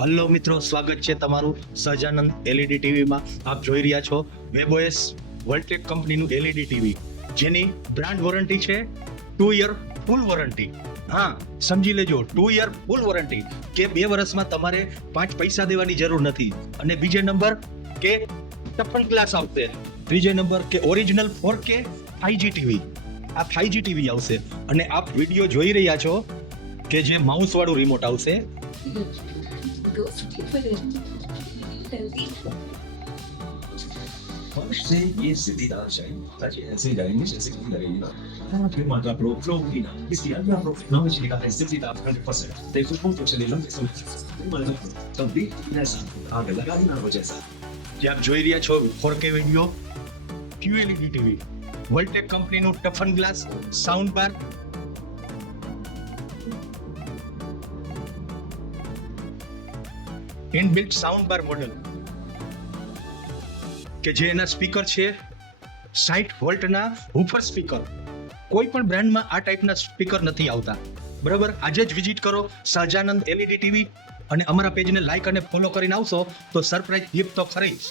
Hello મિત્રો, સ્વાગત છે તમારું સહજાનંદ એલઈડી ટીવીમાં. આપ જોઈ રહ્યા છો વેબઓએસ વર્લ્ડટેક કંપનીનું એલઈડી ટીવી, જેની બ્રાન્ડ વોરંટી છે 2 યર ફૂલ વોરંટી. હા, સમજી લેજો, 2 યર ફૂલ વોરંટી, કે 2 વર્ષમાં તમારે 5 પૈસા દેવાની જરૂર નથી. અને બીજો નંબર કે ટફન ગ્લાસ આવશે. ત્રીજો નંબર કે ઓરિજિનલ 4K 5G ટીવી. આ 5G ટીવી આવશે. અને આપ વિડીયો જોઈ રહ્યા છો કે જે માઉસ વાળું રિમોટ આવશે. Vamos ser esse de dar já, tá de esse daí, não sei se que daí não. Ela foi mandar pro Florina, esse ano já pro não de ligar esse de dar 100%. Tem que ponto se ele não tem só. Mas também nessa, a galera não vai já. જે આપ જોઈ રહ્યા છો 4K video QLED TV, વર્લ્ડટેક કંપનીનું toughen glass sound બાર, inbuilt sound બાર model, કે જે એના speaker છે 60 વોલ્ટના હૂફર સ્પીકર. કોઈ પણ બ્રાન્ડમાં આ ટાઈપના સ્પીકર નથી આવતા. બરાબર, આજે જ વિઝિટ કરો સહજાનંદ એલઈડી ટીવી અને અમારા પેજને લાઈક અને ફોલો કરીને આવશો તો સરપ્રાઈઝ ગિફ્ટ તો ખરી જ.